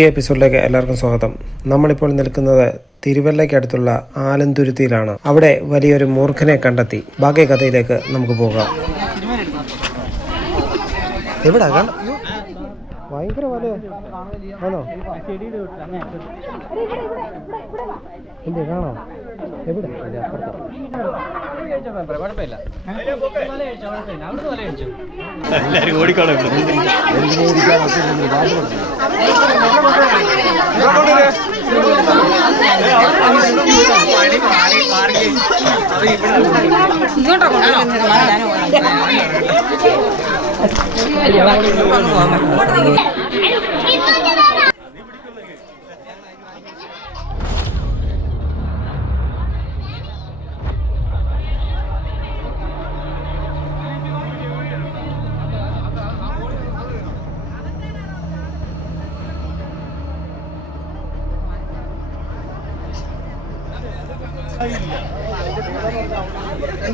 ഈ എപ്പിസോഡിലേക്ക് എല്ലാവർക്കും സ്വാഗതം. നമ്മളിപ്പോൾ നിൽക്കുന്നത് തിരുവല്ലയ്ക്കടുത്തുള്ള ആലന്തുരുത്തിയിലാണ്. അവിടെ വലിയൊരു മൂർഖനെ കണ്ടെത്തി. ബാക്കി കഥയിലേക്ക് നമുക്ക് പോകാം. എവിടെ ഭയങ്കര ആണോ? എന്ത് കാണോ? എവിടെ? എല്ലാരും ഓടിക്കോളും.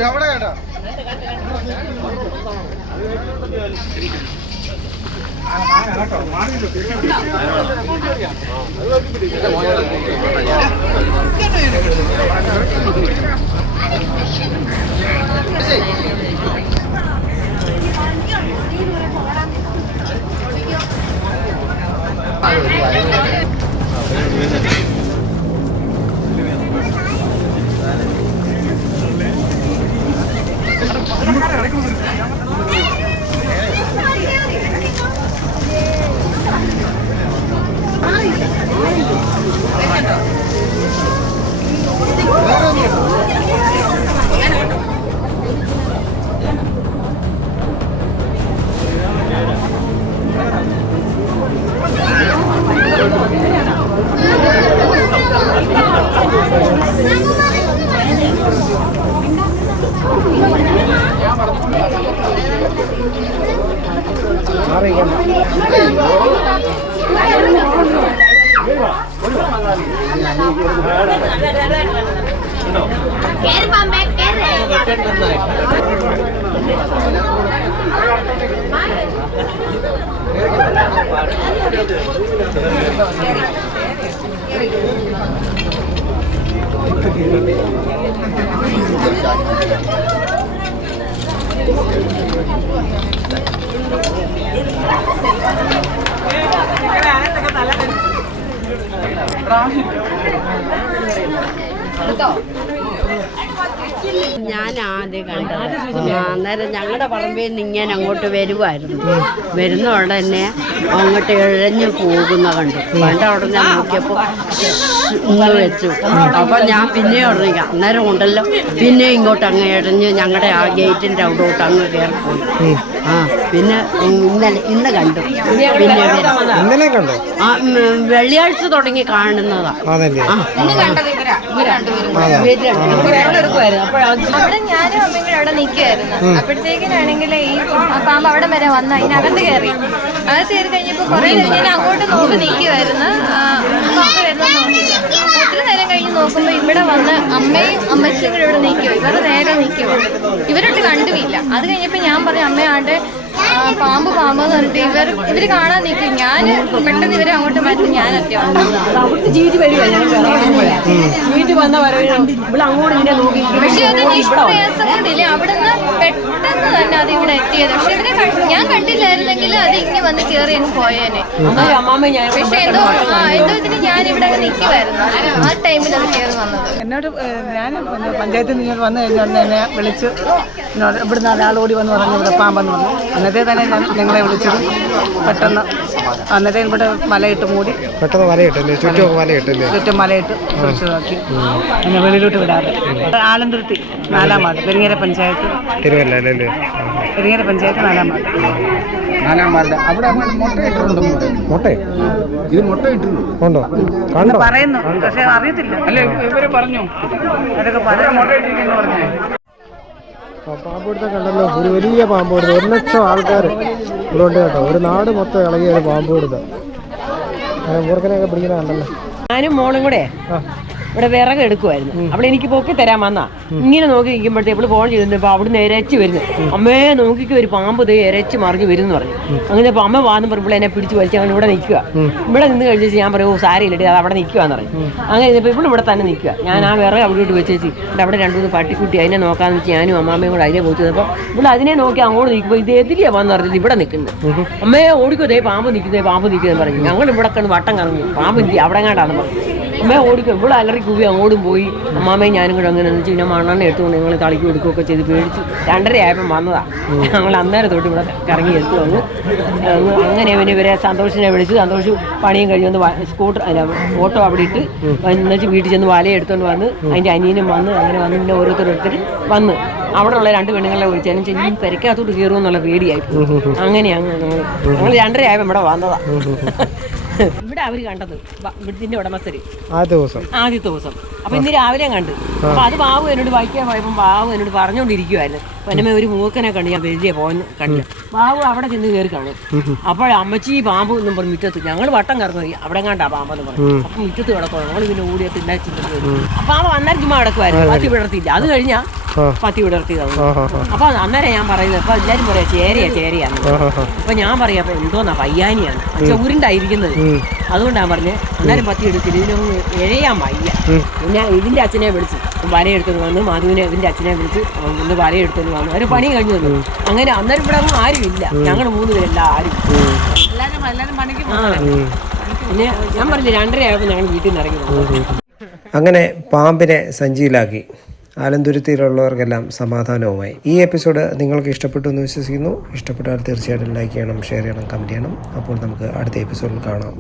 അവിടെ കേട്ടോ ഞാൻ ആദ്യം കണ്ടത് അന്നേരം ഞങ്ങളുടെ പറമ്പിൽ നിന്ന് ഇങ്ങനെ അങ്ങോട്ട് വരുമായിരുന്നു. വരുന്ന ഉടനെ അങ്ങോട്ട് ഇഴഞ്ഞു പോകുന്ന കണ്ടു. അവിടെ ഞാൻ നോക്കിയപ്പോൾ ഇന്ന് വെച്ചു. അപ്പം ഞാൻ പിന്നെ ഉടനെ അന്നേരം ഉണ്ടല്ലോ പിന്നെ ഇങ്ങോട്ട് അങ്ങ് ഇഴഞ്ഞ് ഞങ്ങളുടെ ആ ഗേറ്റിൻ്റെ അവിടോട്ട് അങ്ങ് കയറിപ്പോയി. പിന്നെ ഇന്ന് കണ്ടു. പിന്നെ ആ വെള്ളിയാഴ്ച തുടങ്ങി കാണുന്നതാ. അവിടെ ഞാനും അമ്മയും അവിടെ നിൽക്കുമായിരുന്നു. അപ്പോഴത്തേക്കിനാണെങ്കിൽ ഈ പാമ്പ് അവിടെ വരെ വന്ന് അതിനകത്ത് കയറി. അകത്ത് കയറി കഴിഞ്ഞപ്പോൾ കുറെ കഴിഞ്ഞ് അങ്ങോട്ട് നോക്കി നിൽക്കുമായിരുന്നു. പാമ്പ് വരുന്ന നോക്കി ഒത്തിരി നേരം കഴിഞ്ഞ് നോക്കുമ്പോൾ ഇവിടെ വന്ന് അമ്മയും അമ്മച്ചിയും കൂടെ ഇവിടെ നിൽക്കുമോ. ഇവർ നേരെ നിൽക്കുമോ. ഇവരോട്ട് കണ്ടുമില്ല. അത് കഴിഞ്ഞപ്പോൾ ഞാൻ പറഞ്ഞു അമ്മയാണ്ട് പാമ്പ് എന്ന് പറഞ്ഞിട്ട് ഇവര് കാണാൻ നിൽക്കും. ഞാൻ പെട്ടെന്ന് ഇവരെ അങ്ങോട്ട് മാറ്റി ഞാൻ പക്ഷെ അത് നിഷ്പ്രയാസം കൊണ്ടില്ല. അവിടുന്ന് പെട്ടെന്ന് തന്നെ അത് ഇവിടെ എത്തിയത്. പക്ഷെ ഇവരെ ഞാൻ കണ്ടില്ലായിരുന്നെങ്കിൽ അത് ഇങ്ങനെ വന്ന് കയറി അങ്ങ് പോയേനെ. പക്ഷെ എന്തോ ഇതിന് ഞാൻ ഇവിടെ നിൽക്കുമായിരുന്നു. ആ ടൈമിൽ അത് കയറി വന്നത്. എന്നോട് ഞാൻ പഞ്ചായത്തിൽ നിന്ന് വന്നു കഴിഞ്ഞോണ്ട് എന്നെ വിളിച്ച് ഇവിടുന്ന് ഒരാളോടി വന്ന് പറഞ്ഞു ഇവിടെ പാമ്പെന്ന് പറഞ്ഞു. അന്നത്തെ തന്നെ ഞങ്ങളെ വിളിച്ചത് പെട്ടെന്ന്. അന്നത്തെ ഇവിടെ മലയിട്ട് മൂടി പെട്ടെന്ന് മലയിട്ടല്ലേ? ചുറ്റും മലയിട്ട് സുരക്ഷിതമാക്കി എന്നെ വെളിയിലോട്ട് വിടാതെ. ആലന്തുരുത്തി 4-ാം വാർഡ് പെരിങ്ങര പഞ്ചായത്ത്, തിരുവല്ല അല്ലേ? പെരിങ്ങര പഞ്ചായത്ത് 4-ാം വാർഡ്. 4-ാം വാർഡ്. അവിടെ മുട്ടയിട്ടുണ്ടോ? ഉണ്ടോ? പറയുന്നു പക്ഷെ അറിയത്തില്ല. അല്ലേ ഇവര് പറഞ്ഞു അതൊക്കെ പറയാൻ മുട്ടയിട്ടിരിക്കുന്നു പറഞ്ഞു. പാമ്പെടുത്ത കണ്ടല്ലോ, ഒരു വലിയ പാമ്പ് കൊടുത്ത് 1 ലക്ഷം ആൾക്കാർ ഉള്ളതുകൊണ്ട് കേട്ടോ. ഒരു നാട് മൊത്തം ഇളകിയ ഒരു പാമ്പ് കൊടുത്ത മൂർഖനെയൊക്കെ പിടിക്കുന്ന കണ്ടല്ലോ. ഞാനും മോളും കൂടെ ഇവിടെ വിറക് എടുക്കുമായിരുന്നു. അവൾ എനിക്ക് പൊക്കി തരാൻ വന്നാ. ഇങ്ങനെ നോക്കി നിൽക്കുമ്പോഴത്തേ അവള് ഫോൺ ചെയ്തിരുന്നപ്പോൾ അവിടുന്ന് ഇരച്ച് വരുന്നു. അമ്മയെ നോക്കിക്ക് ഒരു പാമ്പ് ദേ ഇരച്ച് മറിഞ്ഞ് വരുന്നു പറഞ്ഞു. അങ്ങനെ ഇപ്പോൾ അമ്മ വാന്ന് പറയുമ്പോൾ എന്നെ പിടിച്ച് വലിച്ച് അവൻ ഇവിടെ നിൽക്കുക. ഇവിടെ നിന്ന് കഴിച്ചു ഞാൻ പറയും സാരിയില്ലടി അത് അവിടെ നിൽക്കുകയെന്ന് പറയും. അങ്ങനെ ഇപ്പോൾ ഇവിടെ ഇവിടെ തന്നെ നിൽക്കുക. ഞാൻ ആ വിറക് അവിടെ വെച്ചേച്ച് അവിടെ 2-3 പട്ടിക്കുട്ടി അതിനെ നോക്കാന്ന് വെച്ച് ഞാനും അമ്മാമ്മയും കൂടെ അതിനെ പോയി. അപ്പോൾ ഇവിടെ അതിനെ നോക്കി അങ്ങോട്ട് നിൽക്കുമ്പോൾ ഇത് എതിരിയാ വന്ന് പറഞ്ഞത് ഇവിടെ നിൽക്കുന്നത്. അമ്മയെ ഓടിക്കോ ദേ പാമ്പ് നിൽക്കുന്നതെന്ന് പറഞ്ഞു. ഞങ്ങൾ ഇവിടെ കിടന്ന് വട്ടം കറങ്ങി പാമ്പ് അവിടെ എങ്ങാണ്ടാണെന്ന് പറഞ്ഞു. അമ്മയെ ഓടിക്കും. ഇവിടെ അലറി കൂവി അങ്ങോട്ടും പോയി. അമ്മാമ്മയും ഞാനും കൂടെ അങ്ങനെ വെച്ച് പിന്നെ മണ്ണെണ്ണ എടുത്തുകൊണ്ട് ഞങ്ങൾ തളിക്ക് കൊടുക്കുകയൊക്കെ ചെയ്ത് പേടിച്ച് 2:30 ആയപ്പം വന്നതാണ്. ഞങ്ങൾ അന്നേരം തൊട്ട് ഇവിടെ കറങ്ങി എടുത്തു വന്ന് അങ്ങനെ ഇവരെ സന്തോഷിനെ വിളിച്ച് സന്തോഷം പണിയും കഴിഞ്ഞ് വന്ന് സ്കൂട്ടർ അല്ല ഓട്ടോ അവിടെ ഇട്ട് എന്നുവെച്ച് വീട്ടിൽ ചെന്ന് വലയം എടുത്തുകൊണ്ട് വന്ന് അതിൻ്റെ അനിയനും വന്ന് അങ്ങനെ വന്ന് പിന്നെ ഓരോരുത്തർ വന്ന് അവിടെ ഉള്ള 2 പെണ്ണുങ്ങളെ വിളിച്ചാലും ചെന്ന് പെരക്കകത്തോട്ട് കയറുമെന്നുള്ള പേടിയായി. അങ്ങനെയാണ് ഞങ്ങൾ 2:30 ആയപ്പോൾ ഇവിടെ വന്നതാണ്. ഇവിടെ അവര് കണ്ടത് വീട്ടിന്റെ ഉടമസ്ഥര് ആദ്യത്തെ ദിവസം. അപ്പൊ ഇന്ന് രാവിലെ കണ്ട്. അപ്പൊ അത് ബാബു എന്നോട് വായിക്കാൻ പോയപ്പോൾ ബാബു എന്നോട് പറഞ്ഞുകൊണ്ടിരിക്കുവായിരുന്നു. പിന്നെ ഒരു മൂക്കനെ കണ്ട് ഞാൻ വലിയ പോയെന്ന് കണ്ടില്ല. ബാബു അവിടെ ചെന്ന് കയറി കാണും. അപ്പോൾ അമ്മച്ചി പാമ്പ് എന്നും പറഞ്ഞു മുറ്റത്ത്. ഞങ്ങൾ വട്ടം കറങ്ങി അവിടെ കണ്ടാ പാമ്പെന്ന് പറഞ്ഞു. അപ്പൊ മുറ്റത്ത് കിടക്കും. ഞങ്ങൾ പിന്നെ ഓടിയത്ത് ഇല്ലാച്ചിട്ട് അപ്പൊ ആ അന്നേരം ചുമ്മാ കിടക്കുമായിരുന്നു. പത്തി വിടർത്തിയില്ല. അത് കഴിഞ്ഞാ പത്തി വിടർത്തിയതാണ്. അപ്പൊ അന്നേരം ഞാൻ പറയുന്നത് അപ്പൊ എല്ലാരും പറയാ ചേരിയാന്ന്. അപ്പൊ ഞാൻ പറയാ അപ്പൊ എന്തോന്നാ പയ്യാനിയാണ് പക്ഷെ ഉരുണ്ടായിരിക്കുന്നത്. അതുകൊണ്ടാണ് പറഞ്ഞത് അന്നേരം പത്തി എടുത്തില്ല. ഇതിനൊന്ന് എഴയാൻ വയ്യ. പിന്നെ ഇതിന്റെ അച്ഛനെ വിളിച്ച് വലയെടുത്തുകൊണ്ട് വന്ന് മാധുവിനെ ഇതിന്റെ അച്ഛനെ വിളിച്ച് ഒന്ന് വലയെടുത്തുകൊണ്ട് വന്നു. അവര് പണി കഴിഞ്ഞു വന്നു. അങ്ങനെ അന്നേരം ഇവിടെ ഒന്നും ആരും ഇല്ല. ഞങ്ങൾ 3 പേരെല്ലാം ആരും. പിന്നെ ഞാൻ പറഞ്ഞില്ല 2:30 ആയപ്പോൾ ഞങ്ങൾ വീട്ടിൽ നിന്ന് ഇറങ്ങി. അങ്ങനെ പാമ്പിനെ സഞ്ചിയിലാക്കി. ആലന്തുരുത്തിയിലുള്ളവർക്കെല്ലാം സമാധാനവുമായി. ഈ എപ്പിസോഡ് നിങ്ങൾക്ക് ഇഷ്ടപ്പെട്ടു എന്ന് വിശ്വസിക്കുന്നു. ഇഷ്ടപ്പെട്ടാൽ തീർച്ചയായിട്ടും ലൈക്ക് ചെയ്യണം, ഷെയർ ചെയ്യണം, കമൻറ്റ് ചെയ്യണം. അപ്പോൾ നമുക്ക് അടുത്ത എപ്പിസോഡിൽ കാണാം.